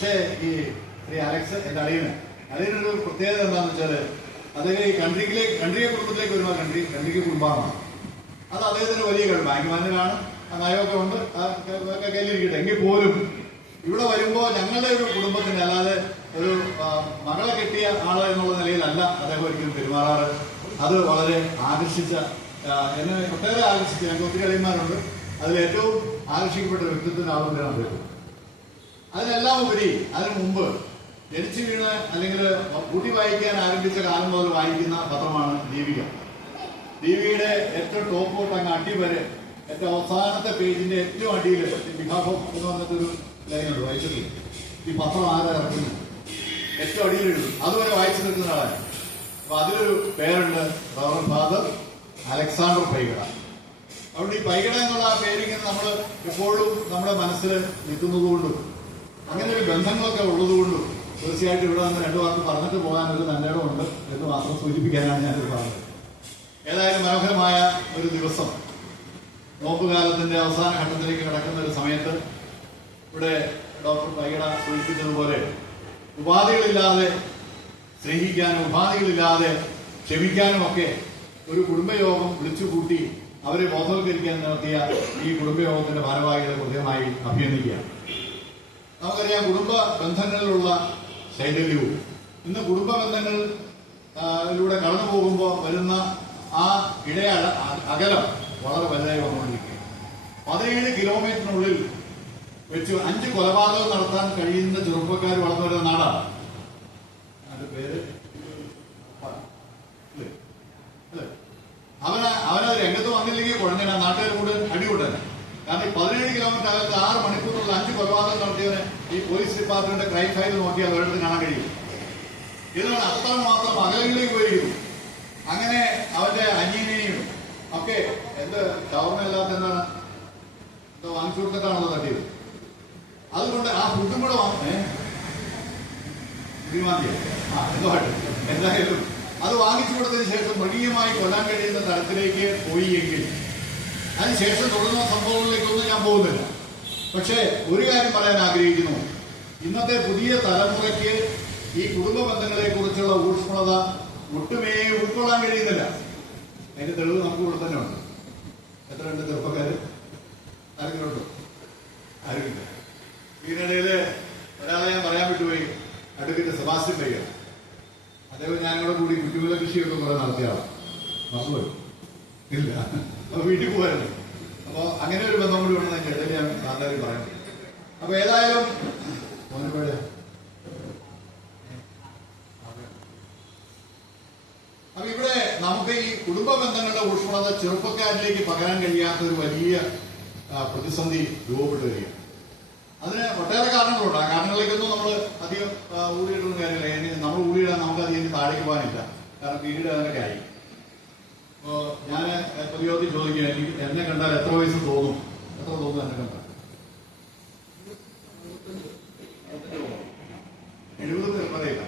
പക്ഷേ ഈ ശ്രീ അലക്സ് എന്റെ അളിയന്. അളിയനൊരു പ്രത്യേകത എന്താണെന്ന് വെച്ചാൽ അദ്ദേഹം ഈ കൺട്രിക്കിലേക്ക് കൺട്രിയെ കുടുംബത്തിലേക്ക് വരുമ്പോൾ കൺട്രി കൺട്രിക്ക് കുടുംബമാണ് അത് അദ്ദേഹത്തിന് വലിയ കഴിവ്. ബാങ്ക് മാനേജറാണ് ആ നയമൊക്കെ ഉണ്ട് കയ്യിലിരിക്കട്ടെ. എങ്കിൽ പോലും ഇവിടെ വരുമ്പോൾ ഞങ്ങളുടെ ഒരു കുടുംബത്തിന് അല്ലാതെ ഒരു മകളെ കെട്ടിയ ആൾ എന്നുള്ള നിലയിലല്ല അദ്ദേഹം ഒരിക്കലും പെരുമാറാറ്. അത് വളരെ ആകർഷിച്ച എന്നെ ഒട്ടേറെ ആകർഷിച്ച ഞങ്ങൾക്ക് ഒത്തിരി അളിയന്മാരുണ്ട്. അതിൽ ഏറ്റവും ആകർഷിക്കപ്പെട്ട വ്യക്തിത്വത്തിനാവുന്നതാണ് അദ്ദേഹം. അതിനെല്ലാം ഉപരി അതിനു മുമ്പ് ജനിച്ചു വീണ് അല്ലെങ്കിൽ കൂട്ടി വായിക്കാൻ ആരംഭിച്ച കാലം മുതൽ വായിക്കുന്ന പത്രമാണ് ദീപിക. ദീപികയുടെ ഏറ്റവും ടോപ്പ് തൊട്ട് അങ്ങ് അടി വരെ ഏറ്റവും അവസാനത്തെ പേജിന്റെ ഏറ്റവും അടിയിൽ വിഭാഗം എന്ന് പറഞ്ഞിട്ടൊരു ലൈനുണ്ട് വായിച്ചിട്ടില്ല? ഈ പത്രം ആരെ ഇറക്കുന്നു ഏറ്റവും അടിയിൽ എഴുതും അതുവരെ വായിച്ചു നിൽക്കുന്ന ആളാണ്. അപ്പൊ അതിലൊരു പേരുണ്ട് റവർ ഫാദർ അലക്സാണ്ടർ പൈകട അതുകൊണ്ട് ഈ പൈകട എന്നുള്ള ആ പേരിങ്ങനെ നമ്മൾ എപ്പോഴും നമ്മുടെ മനസ്സിൽ നിൽക്കുന്നതുകൊണ്ടും അങ്ങനെ ഒരു ബന്ധങ്ങളൊക്കെ ഉള്ളതുകൊണ്ടും തീർച്ചയായിട്ടും ഇവിടെ വന്ന് രണ്ടു വാക്ക് പറഞ്ഞിട്ട് പോകാനൊരു നല്ലയിടമുണ്ട് എന്ന് മാത്രം സൂചിപ്പിക്കാനാണ് ഞാനിത് പറഞ്ഞത്. ഏതായാലും മനോഹരമായ ഒരു ദിവസം. നോമ്പുകാലത്തിന്റെ അവസാന ഘട്ടത്തിലേക്ക് കിടക്കുന്ന ഒരു സമയത്ത് ഇവിടെ ഡോക്ടർ പൈകട സൂചിപ്പിച്ചതുപോലെ ഉപാധികളില്ലാതെ സ്നേഹിക്കാനും ഉപാധികളില്ലാതെ ക്ഷമിക്കാനും ഒക്കെ ഒരു കുടുംബയോഗം വിളിച്ചുകൂട്ടി അവരെ ബോധവൽക്കരിക്കാൻ നടത്തിയ ഈ കുടുംബയോഗത്തിന്റെ ഭാരവാഹികളെ കൃത്യമായി അഭിനന്ദിക്കുകയാണ്. നമുക്കറിയാം കുടുംബ ബന്ധങ്ങളിലുള്ള ശൈഥല്യവും ഇന്ന് കുടുംബ ബന്ധങ്ങളിലൂടെ കടന്നു പോകുമ്പോൾ വരുന്ന ആ ഇടയാള അകലം വളരെ വലുതായി വന്നുകൊണ്ടിരിക്കുകയാണ്. പതിനേഴ് കിലോമീറ്ററിനുള്ളിൽ വെച്ച് അഞ്ച് കൊലപാതകം നടത്താൻ കഴിയുന്ന ചെറുപ്പക്കാർ വളർന്നു വരുന്ന നാടാണ്. അതിന്റെ പേര് ഇല്ലേ? അല്ലേ? അവന് അവനത് രംഗത്ത് വന്നില്ലെങ്കിൽ കുഴഞ്ഞ നാട്ടുകാർ കൂടെ അടികൂട്ടനെ കാരണം ഈ പതിനേഴ് കിലോമീറ്റർ അകത്ത് ആറ് മണിക്കൂറുള്ള അഞ്ച് കൊലപാതകം നടത്തിയവന് ഈ പോലീസ് ഡിപ്പാർട്ട്മെന്റ് ക്രൈം ഫയൽ നോക്കിയാൽ ഒരിടത്ത് കാണാൻ കഴിയും. ഇതാണ് അത്ര മാത്രം അകലങ്ങളിലേക്ക് പോയിരിക്കുന്നു. അങ്ങനെ അവന്റെ അനിയനെയും ഒക്കെ എന്ത് ഷവർമയില്ലാത്ത എന്താണ്? എന്തോ വാങ്ങിച്ചു കൊടുത്തിട്ടാണല്ലോ തട്ടിയത്. അതുകൊണ്ട് ആ ഫുഡും കൂടെ വാങ്ങി. എന്തായാലും അത് വാങ്ങിച്ചു കൊടുത്തതിന് ശേഷം മൃഗീയമായി കൊല്ലാൻ കഴിയുന്ന തരത്തിലേക്ക് പോയി എങ്കിൽ അതിനുശേഷം തുടർന്ന സംഭവങ്ങളിലേക്കൊന്നും ഞാൻ പോകുന്നില്ല. പക്ഷേ ഒരു കാര്യം പറയാൻ ആഗ്രഹിക്കുന്നു. ഇന്നത്തെ പുതിയ തലമുറയ്ക്ക് ഈ കുടുംബ ബന്ധങ്ങളെ കുറിച്ചുള്ള ഊഷ്മളത ഒട്ടുമേ ഉൾക്കൊള്ളാൻ കഴിയുന്നില്ല. അതിന്റെ തെളിവ് നമുക്ക് ഇവിടെ തന്നെ ഉണ്ട്. എത്ര ഉണ്ട് ചെറുപ്പക്കാര്? ആരെങ്കിലും ഉണ്ടോ ആരുമില്ല ഇതിനിടയിൽ ഒരാളെ ഞാൻ പറയാൻ വിട്ടുപോയി. അടുക്കിന്റെ സെബാസ്റ്റ്യൻ പയ്യ അദ്ദേഹം ഞാനോട് കൂടി കുട്ടികളുടെ കൃഷിയൊക്കെ കുറെ നടത്തിയാണ് മറന്നുപോയി ഇല്ല. വീട്ടിൽ പോകാറുണ്ട് അപ്പൊ അങ്ങനെ ഒരു ബന്ധം കൂടി എന്റെ ഇടയിൽ ഞാൻ സാധാരണ പറയാം. അപ്പൊ ഏതായാലും മോനെ അപ്പൊ ഇവിടെ നമുക്ക് ഈ കുടുംബ ബന്ധങ്ങളുടെ ഊഷ്മളത ചെറുപ്പക്കാരിലേക്ക് പകരാൻ കഴിയാത്ത ഒരു വലിയ പ്രതിസന്ധി രൂപപ്പെട്ടു വരികയാണ്. അതിന് ഒട്ടേറെ കാരണങ്ങളുണ്ട്. ആ കാരണങ്ങളിലേക്കൊന്നും നമ്മൾ അധികം ഊടിയിടുന്ന കാര്യമില്ല. നമ്മൾ ഊടിയിടാൻ നമുക്ക് അധികം താഴേക്ക് പോകാനില്ല. കാരണം വീട് അതിനൊക്കെ ആയി. ഞാൻ പ്രതിയോധി ചോദിക്കുക എനിക്ക് കണ്ടാൽ എത്ര വയസ്സ് തോന്നും എത്ര തോന്നും എന്നെ കണ്ടാൽ? എഴുപത് പറയില്ല.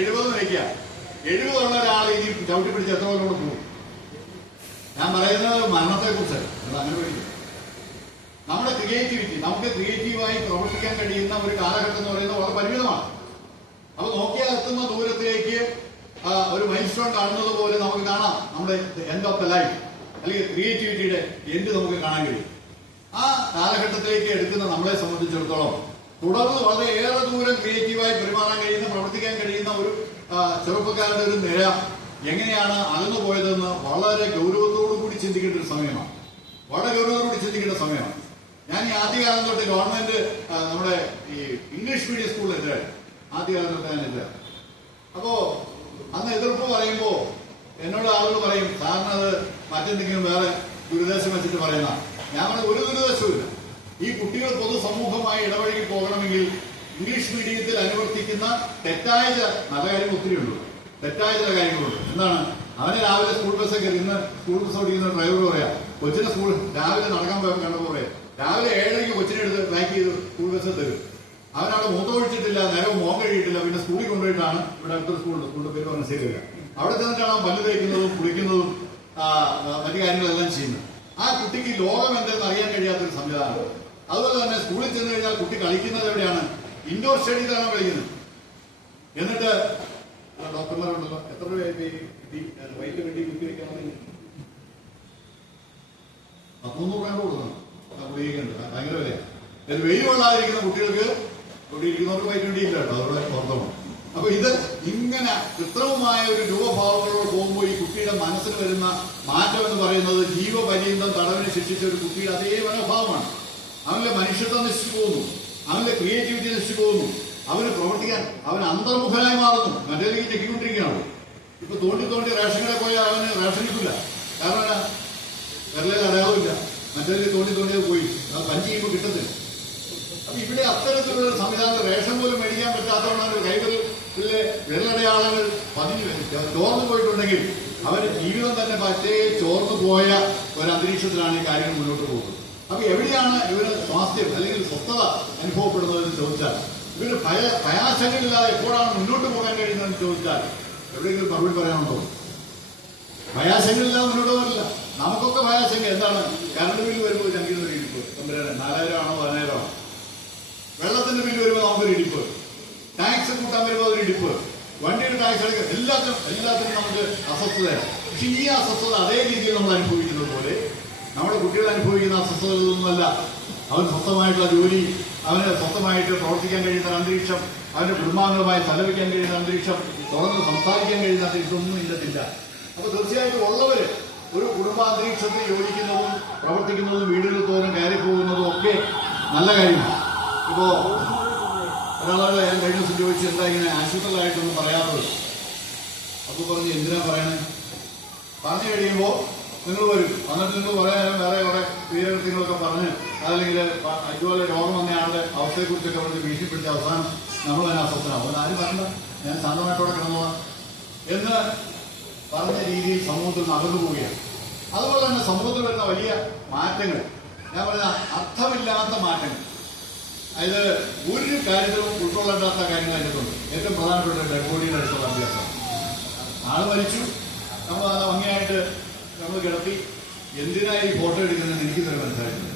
എഴുപത് വയ്ക്കുക എഴുപതുള്ള ഒരാൾ ഇനി ചവിട്ടി പിടിച്ച് എത്ര കൊല്ലം പോകും? ഞാൻ പറയുന്നത് മരണത്തെ അങ്ങനെ പഠിക്കും നമ്മുടെ ക്രിയേറ്റിവിറ്റി നമുക്ക് ക്രിയേറ്റീവായി പ്രവർത്തിക്കാൻ കഴിയുന്ന ഒരു കാലഘട്ടം എന്ന് പറയുന്നത് വളരെ പരിമിതമാണ്. അപ്പൊ നോക്കിയാൽ എത്തുന്ന ദൂരത്തിലേക്ക് ഒരു മൈൽ സ്റ്റോൺ കാണുന്നത് പോലെ നമുക്ക് കാണാം നമ്മുടെ എൻഡ് ഓഫ് ദ ലൈഫ് അല്ലെങ്കിൽ ക്രിയേറ്റിവിറ്റിയുടെ എൻഡ് നമുക്ക് കാണാൻ കഴിയും. ആ കാലഘട്ടത്തിലേക്ക് എടുക്കുന്ന നമ്മളെ സംബന്ധിച്ചിടത്തോളം തുടർന്ന് വളരെ ഏറെ ദൂരം ക്രിയേറ്റീവായി പെരുമാറാൻ കഴിയുന്ന പ്രവർത്തിക്കാൻ കഴിയുന്ന ഒരു ചെറുപ്പക്കാരുടെ ഒരു നിര എങ്ങനെയാണ് അകന്നു പോയതെന്ന് വളരെ ഗൗരവത്തോടു കൂടി ചിന്തിക്കേണ്ട ഒരു സമയമാണ്. വളരെ ഗൗരവത്തോടു കൂടി ചിന്തിക്കേണ്ട സമയമാണ്. ഞാൻ ഈ ആദ്യകാലം തൊട്ട് ഗവൺമെന്റ് നമ്മുടെ ഈ ഇംഗ്ലീഷ് മീഡിയം സ്കൂളിൽ ആദ്യകാലം ഞാൻ എതിരാണ് അപ്പോ അന്ന് എതിർപ്പ് പറയുമ്പോ എന്നോട് ആളുകൾ പറയും സാറിന് അത് മറ്റെന്തെങ്കിലും വേറെ ദുരിദേശം വെച്ചിട്ട് പറയുന്ന? ഞാൻ പറഞ്ഞ ഒരു ദുരിദേശവുമില്ല ഈ കുട്ടികൾ പൊതുസമൂഹമായി ഇടപഴകി പോകണമെങ്കിൽ ഇംഗ്ലീഷ് മീഡിയത്തിൽ അനുവർത്തിക്കുന്ന തെറ്റായ ചില നല്ല കാര്യങ്ങൾ ഒത്തിരിയുണ്ട് തെറ്റായ ചില കാര്യങ്ങളുണ്ട്. എന്താണ്? അവനെ രാവിലെ സ്കൂൾ ബസ് കയറി ഇന്ന് സ്കൂൾ ബസ് ഓടിക്കുന്ന ഡ്രൈവർ പറയാം കൊച്ചിനെ സ്കൂൾ രാവിലെ നടക്കാൻ പോയപ്പോൾ കണ്ടപ്പോൾ പറയാം രാവിലെ ഏഴരയ്ക്ക് കൊച്ചിനെ എടുത്ത് പാക്ക് ചെയ്ത് സ്കൂൾ ബസ് തരും. അവനവിടെ മൂത്രമൊഴിച്ചിട്ടില്ല നേരം മോൻ കഴിയിട്ടില്ല പിന്നെ സ്കൂളിൽ കൊണ്ടുപോയിട്ടാണ് ഇവിടെ അടുത്തൊരു സ്കൂളുണ്ട് സ്കൂളിന്റെ പേര് പറഞ്ഞ ശരിയല്ല അവിടെ ചെന്നിട്ടാണ് അവൻ പല്ല് തേക്കുന്നതും കുളിക്കുന്നതും മറ്റു കാര്യങ്ങളെല്ലാം ചെയ്യുന്നത്. ആ കുട്ടിക്ക് ലോകം എന്തെന്ന് അറിയാൻ കഴിയാത്തൊരു സംവിധാനം. അതുപോലെ തന്നെ സ്കൂളിൽ ചെന്ന് കഴിഞ്ഞാൽ കുട്ടി കളിക്കുന്നത് എവിടെയാണ്? ഇൻഡോർ സ്റ്റഡിയിലാണ് കളിക്കുന്നത്. എന്നിട്ട് ഡോക്ടർമാരുണ്ടല്ലോ എത്ര വൈറ്റ് കെട്ടി കുത്തി വെക്കാമെന്ന് പത്തൊന്നൂറ് രൂപ കൊടുക്കണം. ഭയങ്കര വിലയാണ് വെയിൽ കൊള്ളാതിരിക്കുന്ന കുട്ടികൾക്ക് ഇവിടെ ഇരിക്കുന്നവർക്ക് വെട്ടി ഇല്ല കേട്ടോ അവരുടെ പുറത്തോണം അപ്പൊ ഇത് ഇങ്ങനെ കൃത്രിമമായ ഒരു രൂപഭാവങ്ങളോട് പോകുമ്പോൾ ഈ കുട്ടിയുടെ മനസ്സിൽ വരുന്ന മാറ്റം എന്ന് പറയുന്നത് ജീവപര്യന്തം തടവിന് ശിക്ഷിച്ച ഒരു കുട്ടിയുടെ അതേ മനോഭാവമാണ്. അവന്റെ മനുഷ്യത്വം നശിച്ചു പോകുന്നു. അവന്റെ ക്രിയേറ്റിവിറ്റി നശിച്ചു പോകുന്നു. അവന് പ്രവർത്തിക്കാൻ അവൻ അന്തർമുഖനായി മാറുന്നു. മറ്റേലേക്ക് ചെക്കിക്കൊണ്ടിരിക്കുകയാണ് ഇപ്പൊ തോണ്ടി തോണ്ടി റേഷനിലെ പോയാൽ അവന് റേഷൻ കിട്ടില്ല കാരണം എന്നാ വിരലിൽ മറ്റേതിൽ തോണ്ടി തോണ്ടി പോയി. പഞ്ച് ചെയ്യുമ്പോൾ കിട്ടത്തില്ല. അപ്പൊ ഇവിടെ അത്തരത്തിലുള്ള സംവിധാനം റേഷൻ പോലും മേടിക്കാൻ പറ്റാത്തതുകൊണ്ടാണ് കൈകളിലെ വിരലടയാളങ്ങൾ പതിഞ്ഞു ചോർന്നു പോയിട്ടുണ്ടെങ്കിൽ അവരുടെ ജീവിതം തന്നെ പറ്റേ ചോർന്നു പോയ ഒരു അന്തരീക്ഷത്തിലാണ് ഈ കാര്യങ്ങൾ മുന്നോട്ട് പോകുന്നത്. അപ്പൊ എവിടെയാണ് ഇവർ സ്വാസ്ഥ്യം അല്ലെങ്കിൽ സ്വസ്ഥത അനുഭവപ്പെടുന്നതെന്ന് ചോദിച്ചാൽ ഇവർ ഭയ ഭയാശങ്കയില്ലാതെ എപ്പോഴാണ് മുന്നോട്ട് പോകാൻ കഴിയുന്നതെന്ന് ചോദിച്ചാൽ എവിടെയെങ്കിലും മറുപടി പറയാനുണ്ടോ? ഭയാശങ്കയില്ലാതെ മുന്നോട്ട് പോകില്ല നമുക്കൊക്കെ ഭയാശങ്ക. എന്താണ്? കറണ്ട് ബില്ല് വരുമ്പോൾ തമ്പുരാനെ നാലായിരം ആണോ പതിനായിരം ആണോ? വെള്ളത്തിന്റെ ബില്ല് വരുമ്പോൾ നമുക്കൊരു ഇടിപ്പ്. ടാക്സ് കൂട്ടാൻ വരുമ്പോൾ ഒരു ഇടിപ്പ്. വണ്ടിയുടെ ടാക്സ് അടക്കം എല്ലാത്തിനും എല്ലാത്തിനും നമുക്ക് അസ്വസ്ഥതയാണ് പക്ഷെ ഈ അസ്വസ്ഥത അതേ രീതിയിൽ നമ്മൾ അനുഭവിക്കുന്നത് പോലെ നമ്മുടെ കുട്ടികൾ അനുഭവിക്കുന്ന അസ്വസ്ഥതകളൊന്നുമല്ല അവൻ സ്വസ്ഥമായിട്ടുള്ള ജോലി അവന് സ്വസ്ഥമായിട്ട് പ്രവർത്തിക്കാൻ കഴിയുന്ന അന്തരീക്ഷം അവന്റെ കുടുംബാംഗങ്ങളുമായി ചെലവിക്കാൻ കഴിയുന്ന അന്തരീക്ഷം തുറന്ന് സംസാരിക്കാൻ കഴിയുന്ന അന്തരീക്ഷം ഒന്നും ഇല്ലത്തില്ല അപ്പൊ തീർച്ചയായിട്ടും ഉള്ളവര് ഒരു കുടുംബാന്തരീക്ഷത്തിൽ യോജിക്കുന്നതും പ്രവർത്തിക്കുന്നതും വീടുകളിൽ തോറും കയറി പോകുന്നതും ഒക്കെ നല്ല കാര്യമാണ്. ഇപ്പോ ഒരാളോട് ഞാൻ കഴിഞ്ഞ ദിവസം ചോദിച്ചു എന്താ ഇങ്ങനെ ആശുപത്രികളായിട്ടൊന്നും പറയാത്തത്? അപ്പൊ പറഞ്ഞു എന്തിനാ പറയണേ? പറഞ്ഞു കഴിയുമ്പോ നിങ്ങൾ വരും. വന്നിട്ട് നിങ്ങൾ പറയാനും വേറെ കുറെ വീരകൃത്യങ്ങളൊക്കെ പറഞ്ഞ് അതല്ലെങ്കിൽ അതുപോലെ രോഗം വന്ന ആളുടെ അവസ്ഥയെക്കുറിച്ചൊക്കെ അവർക്ക് ഭീഷണിപ്പെടുത്തി അവസാനം നമ്മൾ തന്നെ അസ്വസ്ഥനാവും അതുകൊണ്ട് ആരും പറയണ്ട. ഞാൻ ശാന്തമായിട്ടോടെ കിടന്നോളാം. എന്ന് പറഞ്ഞ രീതിയിൽ സമൂഹത്തിൽ നടന്നു പോവുകയാണ്. അതുപോലെ തന്നെ സമൂഹത്തിൽ വരുന്ന വലിയ മാറ്റങ്ങൾ. ഞാൻ പറഞ്ഞ അർത്ഥമില്ലാത്ത മാറ്റങ്ങൾ. അതായത് ഒരു കാര്യത്തിലും ഉൾക്കൊള്ളേണ്ടാത്ത കാര്യങ്ങൾ അതിനകത്തുണ്ട് ഏറ്റവും പ്രധാനപ്പെട്ട ബംഗോളിയുടെ അടുത്തുള്ള അഭ്യാസം. ആൾ മരിച്ചു. നമ്മൾ അത് ഭംഗിയായിട്ട് നമ്മൾ കിടത്തി. എന്തിനായി ഈ ഫോട്ടോ എടുക്കുന്നതെന്ന് എനിക്ക് തന്നെ മനസ്സിലായിട്ടുണ്ട്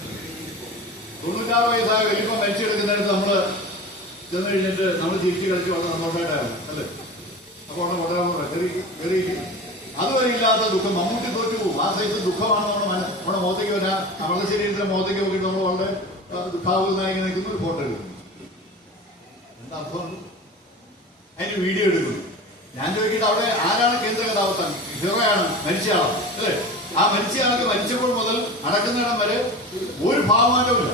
തൊണ്ണൂറ്റാറ് വയസ്സായ വലിപ്പം മരിച്ചെടുക്കുന്നിടത്ത് നമ്മൾ ചെന്ന് കഴിഞ്ഞിട്ട് നമ്മൾ തിരിച്ച് കളിച്ച് വളരെ സന്തോഷമായിട്ടായിരുന്നു അല്ലേ? അപ്പോൾ അവിടെ വളരെ കയറി കയറി അതുവരെ ഇല്ലാത്ത ദുഃഖം. മമ്മൂട്ടി തോറ്റു ആ സൈസ് ദുഃഖമാണ് നമ്മുടെ മന നമ്മുടെ മുഖത്തേക്ക് വരാൻ നമ്മുടെ ശരീരത്തിലെ മുഖത്തേക്ക് നോക്കിയിട്ട് നമ്മൾ വളരെ ദുഃഖാവുന്നതായി നിൽക്കുന്ന ഒരു ഫോട്ടോ എടുക്കുന്നു. എന്താ അർത്ഥം അതിന് വീഡിയോ എടുക്കുന്നു. ഞാൻ ചോദിക്കട്ടെ അവിടെ ആരാണ് കേന്ദ്ര കഥാപാത്രം? ഹീറോയാണ് മരിച്ചയാളോ അല്ലേ? ആ മരിച്ചയാൾക്ക് മരിച്ചപ്പോൾ മുതൽ അടക്കുന്നിടം വരെ ഒരു ഭാവമാറ്റമില്ല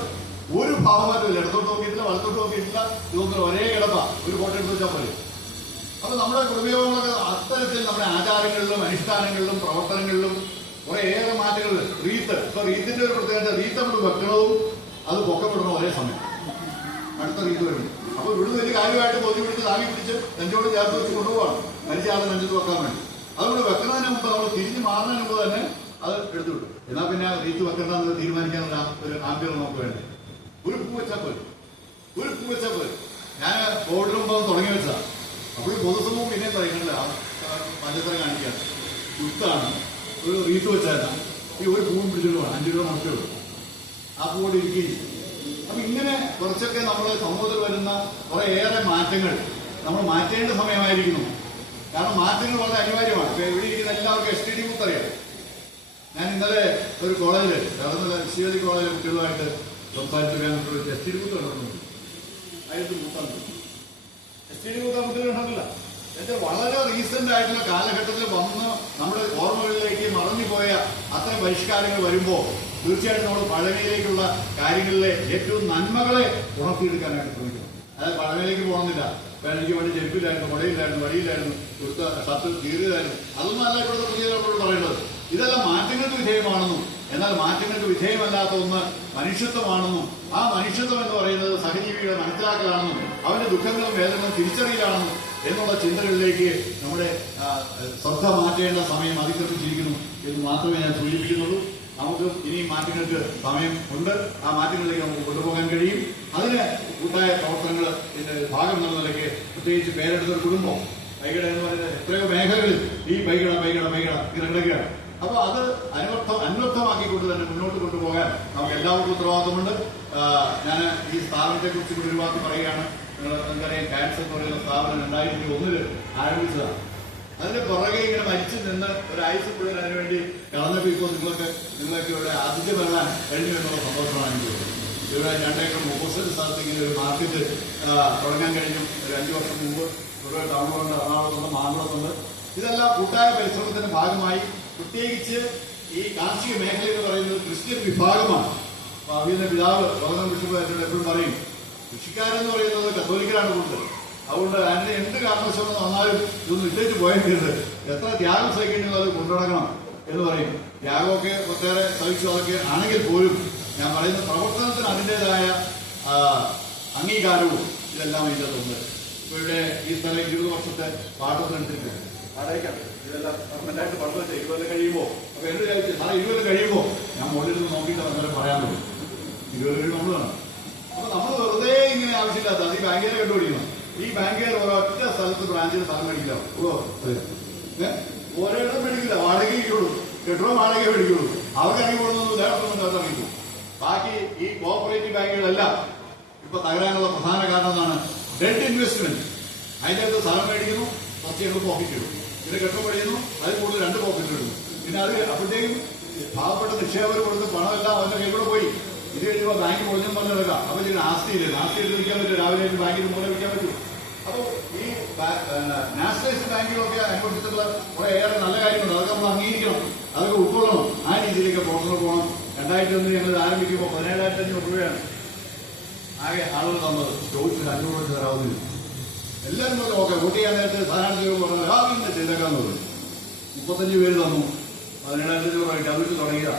ഒരു ഭാവമാറ്റമില്ല ഇടത്തോട്ട് നോക്കിയിട്ടില്ല വലത്തോട്ട് നോക്കിയിട്ടില്ല നോക്കുന്ന ഒരേ കിടപ്പ. ഒരു ഫോട്ടോ എടുത്ത് വെച്ചാൽ പോലെ അപ്പൊ നമ്മുടെ കുടുംബയോഗങ്ങളൊക്കെ അത്തരത്തിൽ നമ്മുടെ ആചാരങ്ങളിലും അനുഷ്ഠാനങ്ങളിലും പ്രവർത്തനങ്ങളിലും കുറെ ഏറെ മാറ്റങ്ങൾ. റീത്ത് ഇപ്പൊ റീത്തിന്റെ ഒരു പ്രത്യേകത റീത്ത് നമ്മൾ വെക്കണതും അത് പൊക്കപ്പെടണം ഒരേ സമയം. അടുത്ത റീത്ത് വരുന്നത് അപ്പൊ ഇവിടുന്ന് വലിയ കാര്യമായിട്ട് തോന്നി പിടിച്ച് താങ്ങി പിടിച്ച് നെഞ്ചോട് ചേർത്ത് വെച്ച് കൊണ്ടുപോവാണ്. മരിച്ച ആളെ നെഞ്ചത്ത് വെക്കാൻ വേണ്ടി. അതുകൊണ്ട് വെക്കുന്നതിന് മുമ്പ് നമ്മൾ തിരിഞ്ഞ് മാറുന്നതിന് മുമ്പ് തന്നെ അത് എടുത്തു വിടും. എന്നാൽ പിന്നെ റീത്ത് വെക്കണ്ടെന്ന് തീരുമാനിക്കാൻ ഒരു ആംബിയർ നമുക്ക് വേണ്ടേ? ഒരു പൂ വെച്ചാൽ പോലും ഒരു പൂ വെച്ചാൽ പോലും ഞാൻ കോവിഡിന് മുമ്പ് തുടങ്ങി വെച്ചതാണ്. അപ്പോൾ ഈ പൊതുസമൂഹം പിന്നെ പറയുന്നില്ല പഞ്ചത്തറ കാണിക്കാൻ കുത്താണ്. ഒരു റീത്ത് വെച്ചാൽ ഈ ഒരു പൂവും പിടിച്ചിട്ട് അഞ്ചു രൂപ മാത്രമേ ഉള്ളൂ. പൂവോട് ഇരിക്കുകയും അപ്പൊ ഇങ്ങനെ കുറച്ചൊക്കെ നമ്മൾ സമൂഹത്തിൽ വരുന്ന കുറെ ഏറെ മാറ്റങ്ങൾ നമ്മൾ മാറ്റേണ്ട സമയമായിരിക്കുന്നു. കാരണം മാറ്റങ്ങൾ വളരെ അനിവാര്യമാണ്. ഇപ്പൊ ഇവിടെ ഇരിക്കുന്ന എല്ലാവർക്കും എസ് ടി ഡി ബുക്ക് അറിയാം. ഞാൻ ഇന്നലെ ഒരു കോളേജിൽ നടന്ന ശിവജി കോളേജിലെ കുട്ടികളുമായിട്ട് സംസാരിച്ചു. ഞാൻ എസ് ടി ഡി ബുക്ക് കണ്ടിട്ടുണ്ട് അതിനകത്ത് ബൂത്താണ് എസ് ടി ഡി ബൂത്ത് കുട്ടികളുണ്ടല്ല എന്റെ വളരെ റീസെന്റ് ആയിട്ടുള്ള കാലഘട്ടത്തിൽ വന്ന് നമ്മുടെ ഓർമ്മകളിലേക്ക് പോയ അത്തരം പരിഷ്കാരങ്ങൾ വരുമ്പോൾ തീർച്ചയായിട്ടും നമ്മൾ പഴമയിലേക്കുള്ള കാര്യങ്ങളിലെ ഏറ്റവും നന്മകളെ ഉണർത്തിയെടുക്കാനായിട്ട് ശ്രമിക്കും. അതായത് പഴമയിലേക്ക് പോകുന്നില്ല. കാരണം എനിക്ക് വേണ്ടി ജപ്പിലായിരുന്നു മുടയില്ലായിരുന്നു വഴിയില്ലായിരുന്നു കൊടുത്ത സത്ത് തീരുകയായിരുന്നു അതൊന്നും അല്ല ഇവിടുത്തെ പുതിയ പറയുന്നത് ഇതെല്ലാം മാറ്റങ്ങൾക്ക് വിധേയമാണെന്നും എന്നാൽ മാറ്റങ്ങൾക്ക് വിധേയമല്ലാത്ത ഒന്ന് മനുഷ്യത്വമാണെന്നും ആ മനുഷ്യത്വം എന്ന് പറയുന്നത് സഹജീവിയുടെ മനസ്സിലാക്കലാണെന്നും അവന്റെ ദുഃഖങ്ങളും വേദനകളും തിരിച്ചറിയലാണെന്നും എന്നുള്ള ചിന്തകളിലേക്ക് നമ്മുടെ ശ്രദ്ധ മാറ്റേണ്ട സമയം അതിക്രമിച്ചിരിക്കുന്നു എന്ന് മാത്രമേ ഞാൻ സൂചിപ്പിക്കുന്നുള്ളൂ. നമുക്ക് ഇനിയും മാറ്റങ്ങൾക്ക് സമയം ഉണ്ട്. ആ മാറ്റങ്ങളിലേക്ക് നമുക്ക് കൊണ്ടുപോകാൻ കഴിയും. അതിന് കൂട്ടായ പ്രവർത്തനങ്ങൾ ഇതിന്റെ ഭാഗം എന്നുള്ള നിലയ്ക്ക് പ്രത്യേകിച്ച് പേരെടുത്ത കുടുംബം പൈകട എന്ന് പറയുന്നത് എത്രയോ മേഖലകളിൽ ഈ പൈകട പൈകട പൈകട ഇങ്ങനെ കിടക്കുകയാണ്. അപ്പൊ അത് അനർത്ഥം അന്വർത്ഥമാക്കിക്കൊണ്ട് തന്നെ മുന്നോട്ട് കൊണ്ടുപോകാൻ നമുക്ക് എല്ലാവർക്കും ഉത്തരവാദിത്തമുണ്ട്. ഞാൻ ഈ സ്ഥാപനത്തെ കുറിച്ച് കൂടി ഒരു വാക്ക് പറയുകയാണ്. നിങ്ങൾ എന്തായാലും ക്യാൻസർ എന്ന് പറയുന്ന സ്ഥാപനം രണ്ടായിരത്തി ഒന്നിൽ ആരംഭിച്ചതാണ്. അതിന്റെ പുറകെ ഇങ്ങനെ മരിച്ചു നിന്ന് ഒരു ആയുസ് മുഴുവൻ അതിനുവേണ്ടി കളഞ്ഞപ്പോൾ ഇപ്പോൾ നിങ്ങൾക്ക് നിങ്ങൾക്ക് ഇവിടെ അതിഥി വെള്ളാൻ കഴിഞ്ഞു എന്നുള്ള സന്തോഷമാണ് എനിക്ക്. ഇവിടെ രണ്ടേക്കർ ഓപ്പോസിറ്റ് സ്ഥലത്ത് ഇങ്ങനെ ഒരു മാർക്കറ്റ് തുടങ്ങാൻ കഴിഞ്ഞു. ഒരു അഞ്ചു വർഷം മുമ്പ് ഇവിടെ ടൗണുകളുണ്ട് എറണാകുളത്തുണ്ട് മാന്തളത്തുണ്ട് ഇതെല്ലാം കൂട്ടായ പരിശ്രമത്തിന്റെ ഭാഗമായി പ്രത്യേകിച്ച് ഈ കാർഷിക മേഖല എന്ന് പറയുന്നത് ക്രിസ്ത്യൻ വിഭാഗമാണ്. അപ്പൊ അതിന്റെ പിതാവ് ഗവർണർ ബിഷപ്പ് എപ്പോഴും പറയും കൃഷിക്കാരെന്ന് പറയുന്നത് കത്തോലിക്കലാണ് കൂടുതൽ. അതുകൊണ്ട് അതിന്റെ എന്ത് കാരണവശാലും വന്നാലും ഇതൊന്നും ഇട്ടേച്ച് പോയത് എത്ര ത്യാഗം സഹിക്കേണ്ടത് അത് കൊണ്ടുനടക്കണം എന്ന് പറയും. ത്യാഗമൊക്കെ ഒട്ടേറെ സഹിച്ചു അതൊക്കെ ആണെങ്കിൽ പോലും ഞാൻ പറയുന്ന പ്രവർത്തനത്തിന് അതിന്റെതായ അംഗീകാരവും ഇതെല്ലാം ഇതിനകത്തുണ്ട്. ഇപ്പൊ ഇവിടെ ഈ സ്ഥലം ഇരുപത് വർഷത്തെ പാട്ടൊന്നും എടുത്തിട്ടുണ്ട് വാടകയ്ക്കാണ് ഇതെല്ലാം പെർമനന്റായിട്ട് പണ്ട് വെച്ച ഇരുപത് കഴിയുമ്പോൾ അപ്പൊ എന്ത് കഴിച്ചു സാറേ ഇരുപത് കഴിയുമ്പോൾ ഞാൻ മുകളിൽ നിന്ന് നോക്കിയിട്ട് അങ്ങനെ പറയാൻ പറ്റും ഇരുപത് കഴിയുമ്പോൾ നമ്മൾ വേണം അപ്പൊ നമ്മൾ വെറുതെ ഇങ്ങനെ ആവശ്യമില്ലാത്ത അത് ഈ ബാങ്കുകാരെ കണ്ടുപിടിക്കണം. ഈ ബാങ്കുകാർ ഒരൊറ്റ സ്ഥലത്ത് ബ്രാഞ്ചിൽ സ്ഥലം മേടിക്കില്ല. ഓരോയിടം മേടിക്കില്ല. വാടകയ്ക്കുള്ളൂ കെട്ടിടം വാടക മേടിക്കുള്ളൂ. അവർക്ക് ഇറങ്ങി കൊടുക്കുന്നു അറിയിക്കും. ബാക്കി ഈ കോപ്പറേറ്റീവ് ബാങ്കുകളെല്ലാം ഇപ്പൊ തകരാനുള്ള പ്രധാന കാരണം എന്താണ്? ഡെഡ് ഇൻവെസ്റ്റ്മെന്റ് അതിന്റെ അകത്ത് സ്ഥലം മേടിക്കുന്നു ഞങ്ങൾ പോക്കറ്റ് ഇടും. പിന്നെ കെട്ടിടം മേടിക്കുന്നു അതിൽ കൂടുതൽ രണ്ട് പോക്കറ്റ് ഇടുന്നു പിന്നെ അത് അപ്പോഴത്തേക്കും പാവപ്പെട്ട നിക്ഷേപകർ കൊടുത്ത് പണമെല്ലാം അവന്റെ കൈകൂടെ പോയി. ഇത് കഴിയുമ്പോൾ ബാങ്ക് പൊളിഞ്ഞും പറഞ്ഞു നടക്കാം അപ്പൊ ആസ്തിയില്ല ആസ്തി എടുത്ത് വിൽക്കാൻ പറ്റും രാവിലെ ബാങ്കിൽ മൂല വിൽക്കാൻ പറ്റും അപ്പോൾ ഈ നാഷണലൈസ്ഡ് ബാങ്കിലൊക്കെ അനുഭവിച്ചിട്ടുള്ള കുറെ ഏറെ നല്ല കാര്യങ്ങളുണ്ട്. അതൊക്കെ നമ്മൾ അംഗീകരിക്കണം. അതൊക്കെ ഉൾക്കൊള്ളണം. ആ രീതിയിലേക്ക് പ്രവർത്തനം പോകണം. രണ്ടായിരത്തി ഒന്ന് ഞങ്ങൾ ആരംഭിക്കുമ്പോൾ പതിനേഴായിരത്തി അഞ്ഞൂറ് രൂപയാണ് ആകെ ആളുകൾ തന്നത്. ചോദിച്ചിട്ട് അഞ്ഞൂറ് തരാവുന്നില്ല. എല്ലാവരും പറഞ്ഞു ഓക്കെ വോട്ട് ചെയ്യാൻ നേരത്തെ സ്ഥാനാർത്ഥികൾ പറഞ്ഞു ആ ചെയ്തേക്കാന്ന് പറഞ്ഞു. മുപ്പത്തഞ്ച് പേര് തന്നു. പതിനേഴായിരത്തി രൂപ അവർക്ക് തുടങ്ങിയ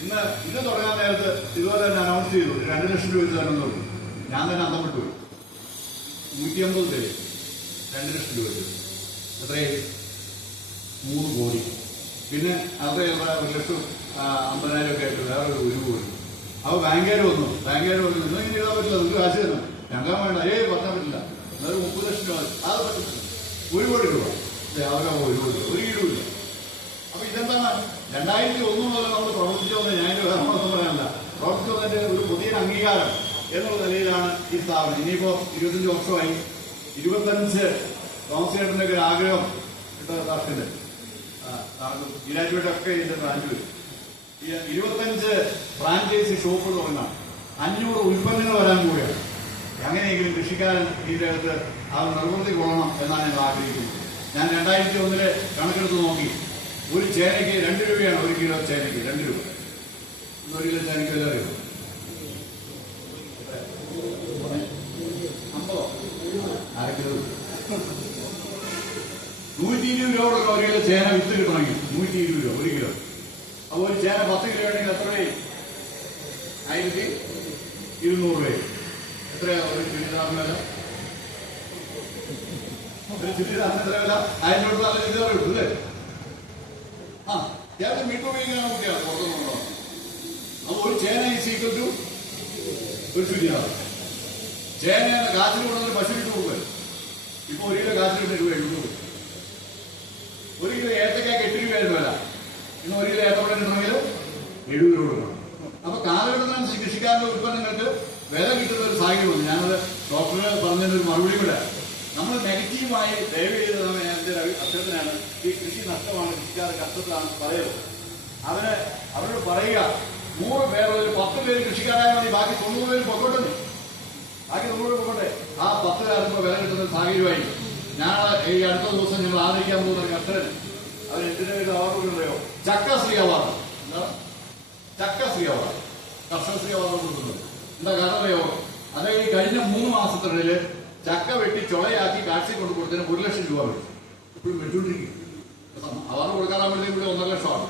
ഇന്ന് ഇത് തുടങ്ങാൻ നേരത്ത് ഇതുപോലെ തന്നെ അനൗൺസ് ചെയ്തു. രണ്ട് ലക്ഷം രൂപ പറഞ്ഞു. ഞാൻ തന്നെ അന്തപ്പെട്ടു നൂറ്റി അമ്പത് പേര്. രണ്ട് ലക്ഷം രൂപ വരും എത്രയായി മൂന്ന് കോടി. പിന്നെ അവരുടെ ഒരു ലക്ഷം അമ്പതിനായിരം ഒക്കെ ആയിട്ട് വേറെ ഒരു കോടി. അവ ബാങ്കുകാർ വന്നു. ബാങ്കുകാർ വന്നു. ഇന്നും ഇങ്ങനെ എഴുതാൻ പറ്റില്ല. നിങ്ങൾക്ക് കാശ് തരണം. ഞങ്ങൾ വേണ്ട. ഏ പറഞ്ഞാൽ പറ്റില്ല. അതൊരു മുപ്പത് ലക്ഷം രൂപ. അത് പറ്റില്ല ഒരു കോടി രൂപ. ദേ, അവർക്ക് ഒരു കോടി. ഒരു ഈടുമില്ല അപ്പൊ ഇതെന്താണ്? രണ്ടായിരത്തി ഒന്ന് മുതൽ നമ്മൾ പ്രവർത്തിച്ചു വന്നത് ഞാൻ വേറെ പറയാനല്ല. പ്രവർത്തിച്ചു വന്നതിന്റെ ഒരു പുതിയ അംഗീകാരം. എന്നുള്ള നിലയിലാണ് ഈ സ്ഥാപനം. ഇനിയിപ്പോ ഇരുപത്തഞ്ച് വർഷമായി ഇരുപത്തഞ്ച് തോമസ് ചേട്ടന്റെ ഒരു ആഗ്രഹം സാർക്കിന്റെ ഗ്രാജുവേറ്റ് ഒക്കെ ഇതിന്റെ ബ്രാഞ്ച് വരും. ഇരുപത്തഞ്ച് ഫ്രാഞ്ചൈസി ഷോപ്പ് തുടങ്ങാം അഞ്ഞൂറ് ഉൽപ്പന്നങ്ങൾ വരാൻ കൂടിയാണ് അങ്ങനെയെങ്കിലും കൃഷിക്കാരൻ ഇതിന്റെ അകത്ത് അത് നിർവൃത്തി കൊള്ളണം എന്നാണ് ഞങ്ങൾ ആഗ്രഹിക്കുന്നത്. ഞാൻ രണ്ടായിരത്തി ഒന്നിൽ കണക്കെടുത്ത് നോക്കി. ഒരു ചേനയ്ക്ക് രണ്ട് രൂപയാണ് ഒരു കിലോ ചേനയ്ക്ക് രണ്ട് രൂപ. ഒരു കിലോ ചേനയ്ക്ക് വില അറിയോ അമ്പതോ അര കിലോ നൂറ്റി ഇരുപത് രൂപ കൊടുക്കണം ഒരു കിലോ ചേന വിത്ത് കിട്ടണമെങ്കിൽ നൂറ്റി ഇരുപത് രൂപ ഒരു കിലോ. അപ്പൊ ഒരു ചേന പത്ത് കിലോ ആണെങ്കിൽ എത്ര ആയിരത്തി ഇരുന്നൂറ് രൂപ എത്രയാ ഒരു ചുരിദാറിന് വില? ഒരു ചുരിദാറിന് എത്ര വില? ആയിരം രൂപ നല്ല ചുരിദാർ കിട്ടും അല്ലേ? ആ ചേട്ടൻ വീട്ടിൽ ഉപയോഗിക്കുന്ന കുട്ടിയാണ് പുറത്തുനിന്നുണ്ടോ അപ്പൊ ഒരു ചേന ഈ സീക്വൽ ടു ഒരു ചുരിദാർ ചേന കാറ്റിൽ കൊണ്ടുവന്ന് പശു ഇട്ട് കൊടുക്കുക ഇപ്പൊ ഒരു കിലോ ഇട്ട് രൂപ എഴുപത് ഒരു കിലോ ഏത്തക്കായ്ക്ക് എട്ട് രൂപയായിരുന്നു വില ഇന്ന് ഒരു കിലോ ഏത്തപ്പഴം കിട്ടണമെങ്കിലും എഴുപത് രൂപ. കൊടുക്കണം അപ്പൊ കാലഘട്ടത്തിനനുസരിച്ച് കൃഷിക്കാരുടെ ഉൽപ്പന്നങ്ങൾക്ക് വില കിട്ടുന്ന ഒരു സാഹചര്യമുണ്ട് ഞാനത് പറഞ്ഞതിന്റെ ഒരു മറുപടി കൂടെ. നമ്മൾ നെഗറ്റീവായി ദയവ് ചെയ്ത് എന്റെ അഭ്യർത്ഥനയാണ്. ഈ കൃഷി നഷ്ടമാണ് കൃഷിക്കാരുടെ കഷ്ടത്തിലാണ് പറയുന്നത് അവർ അവരോട് പറയുക നൂറ് പേർ ഒരു പത്ത് പേര് കൃഷിക്കാരായ മതി ബാക്കി തൊണ്ണൂറ് പേര് പൊക്കോട്ടെ നീ. ബാക്കി തൊണ്ണൂറ് പോകട്ടെ ആ പത്ത് കാലത്ത് വില കിട്ടുന്ന സാഹചര്യമായി. ഞാൻ ഈ അടുത്ത ദിവസം ഞങ്ങൾ ആദരിക്കാൻ പോകുന്ന കർഷകൻ അവർ എന്തിനു ഒരു അവാർഡ് കൊടുക്കുകയോ ചക്കശ്രീ അവാർഡ് എന്താ? ചക്കശ്രീ അവാർഡ് കർഷകശ്രീ അവാർഡ് കൊടുക്കുന്നത് എന്താ കാരണം അറിയോ അതായത് ഈ കഴിഞ്ഞ മൂന്ന് മാസത്തിനുള്ളിൽ ചക്ക വെട്ടി ചുളയാക്കി കാഴ്ച കൊണ്ട് കൊടുത്തതിന് ഒരു ലക്ഷം രൂപ വേണം ഇപ്പോഴും വെട്ടിക്കൊണ്ടിരിക്കും അവാർഡ് കൊടുക്കാറാകുമ്പോഴത്തേക്കും ഇവിടെ ഒന്നര ലക്ഷമാണ്.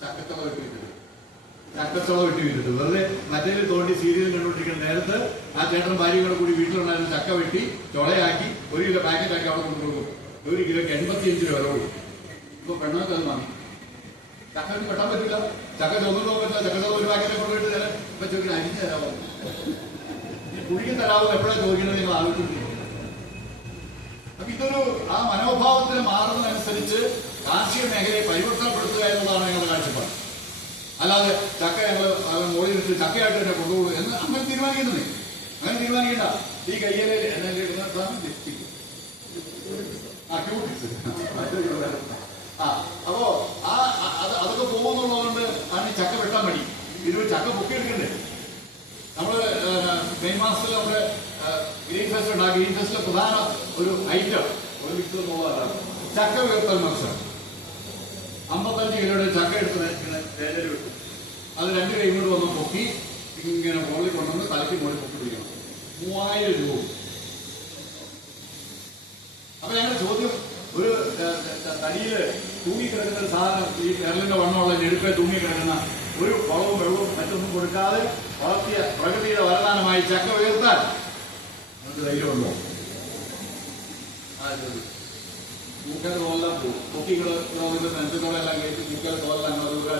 ചക്കച്ചുള വെട്ടി വിറ്റിട്ട് ചക്കച്ചുള വെട്ടി വിറ്റിട്ട് വെറുതെ മറ്റേ തോണ്ടി സീരിയൽ കണ്ടുകൊണ്ടിരിക്കുന്ന നേരത്ത് ആ ചേട്ടൻ ഭാര്യയും കൂടി വീട്ടിലുണ്ടായിരുന്ന ചക്ക വെട്ടി ചൊളയാക്കി ഒരു കിലോ പാക്കറ്റ് ആക്കി അവിടെ കൊണ്ടു കൊടുക്കും. ഒരു കിലോക്ക് എൺപത്തിയഞ്ച് രൂപ വില ഇപ്പൊ പെണ്ണൊക്കെ അത് വാങ്ങി ചക്ക വെട്ടാൻ പറ്റില്ല. ചക്ക ചൊന്നും പറ്റില്ല. ചക്ക ഒരു പാക്കറ്റ് തരാം. ഇപ്പൊ ചോദിക്കാൻ അരിഞ്ഞ് തരാമോ കുഴിക്ക് തരാമോ എപ്പോഴാണ് ചോദിക്കുന്നത് നിങ്ങൾ ആലോചിച്ചിരിക്കും അപ്പൊ ഇതൊരു ആ മനോഭാവത്തിന് മാറുന്നതനുസരിച്ച് കാർഷിക മേഖലയെ പരിവർത്തനപ്പെടുത്തുക എന്നുള്ളതാണ് ഞങ്ങളുടെ കാഴ്ചപ്പാട്. അല്ലാതെ ചക്ക ഞങ്ങൾ മോളിൽ വെച്ച് ചക്കയായിട്ട് തന്നെ കൊണ്ടുപോകും എന്ന് അങ്ങനെ തീരുമാനിക്കുന്നു അങ്ങനെ തീരുമാനിക്കണ്ട. ഈ കയ്യിലെ എന്നെ ഇടുന്നതാണ് അപ്പോ ആ അത് അതൊക്കെ പോകുന്നുള്ളതുകൊണ്ട് ആണ് ചക്ക വെട്ടാൻ മടി. ഇത് ചക്ക പൊക്കിയെടുക്കണ്ടേ നമ്മൾ ഏഹ്, മെയ് മാസത്തിൽ നമ്മുടെ ഗ്രീൻ ഫെസ്റ്റ് ഉണ്ട്. ആ ഗ്രീൻ ഫെസ്റ്റിലെ പ്രധാന ഒരു ഐറ്റം. ഒരു വിത്ത് എന്നുള്ളതാണ് ചക്ക ഉയർത്തൽ മത്സരം അമ്പത്തഞ്ച് കിലോയുടെ ചക്ക എടുത്ത് ഇങ്ങനെ വേലയിൽ വിട്ടു അത് രണ്ട് കൈ കൊണ്ട് വന്ന് പൊക്കി ഇങ്ങനെ മുകളിൽ കൊണ്ടുവന്ന് തലയ്ക്ക് മുകളിൽ പൊക്കി പിടിക്കണം മൂവായിരം രൂപ. അപ്പൊ ഞങ്ങളുടെ ചോദ്യം ഒരു തടിയിൽ തൂങ്ങിക്കിടക്കുന്ന ഒരു സാധനം ഈ വിരലിന്റെ വണ്ണമുള്ള ഞെടുപ്പെ തൂങ്ങിക്കിടക്കുന്ന ഒരു വളവും വെള്ളവും മറ്റൊന്നും കൊടുക്കാതെ വളർത്തിയ പ്രകൃതിയുടെ വരദാനമായി ചക്ക ഉയർത്താൻ. നമുക്ക് ധൈര്യമുണ്ടോ ആ തോലെല്ലാം പോകും കുട്ടികൾ ಕುಕ್ಕಿಗಳು കയറ്റി മൂക്കൽ തോലെല്ലാം ഞങ്ങൾ ദൂരെ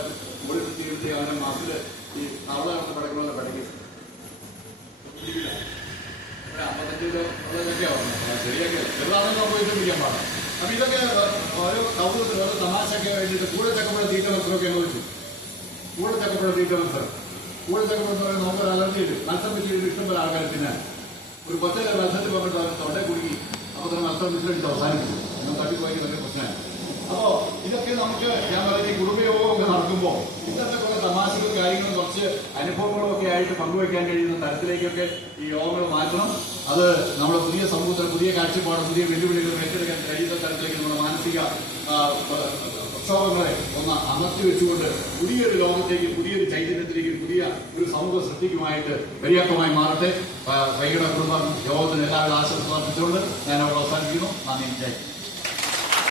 മുടി കുത്തിയിരുത്തി അവനെ മാസിൽ ഈ തവള കൊണ്ട് പഠിക്കണമെന്ന് പഠിക്കും അമ്പത്തഞ്ച് ഉള്ളതൊക്കെ ആവണം ശരിയൊക്കെ. ചെറുതാണെന്ന് ഇത് പിടിക്കാൻ പാടാം അപ്പൊ ഇതൊക്കെ ഓരോ കൗതുകത്തിന് ഓരോ തമാശയൊക്കെ കൂടെ ചക്കപ്പുഴ തീറ്റ മത്സരമൊക്കെ അനുവദിച്ചു കൂടെ ചക്കപ്പുഴ തീറ്റ മത്സരം. കൂടെ ചക്കപ്പുഴ എന്ന് പറയുന്നത് അലർജി ഉണ്ട്. മത്സരം വെച്ചിട്ട് ഇഷ്ടം പോലെ ആൾക്കാർ തിന്നാൻ. ഒരു പത്ത് മത്സരത്തിൽ പങ്കിട്ട് അവർ അപ്പൊ തന്നെ മത്സരം വെച്ചിട്ട് അവസാനിക്കും നമ്മൾ തട്ടിപ്പോയി വലിയ പ്രശ്നമാണ്. അപ്പോ ഇതൊക്കെ നമുക്ക് ഞാൻ പറയുന്ന ഈ കുടുംബയോഗം ഒക്കെ നടക്കുമ്പോൾ ഇന്നത്തെ കുറെ തമാശകളും കാര്യങ്ങളും കുറച്ച് അനുഭവങ്ങളും ഒക്കെ ആയിട്ട് പങ്കുവെക്കാൻ കഴിയുന്ന തരത്തിലേക്കൊക്കെ ഈ യോഗങ്ങൾ മാറ്റണം. അത് നമ്മുടെ പുതിയ സമൂഹത്തിന് പുതിയ കാഴ്ചപ്പാട് പുതിയ വെല്ലുവിളികൾ ഏറ്റെടുക്കാൻ കഴിയുന്ന തരത്തിലേക്ക് നമ്മുടെ മാനസിക പ്രക്ഷോഭങ്ങളെ ഒന്ന് അമർത്തി വെച്ചുകൊണ്ട് പുതിയൊരു ലോകത്തേക്ക് പുതിയൊരു ചൈതന്യത്തിലേക്ക് പുതിയ ഒരു സമൂഹ സൃഷ്ടിക്കുമായിട്ട് പര്യാപ്തമായി മാറട്ടെ. വൈകിട കുടുംബം യോഗത്തിന് എല്ലാവരും ആശംസ അർപ്പിച്ചുകൊണ്ട് ഞാൻ അവിടെ അവസാനിക്കുന്നു നന്ദി. ജയ്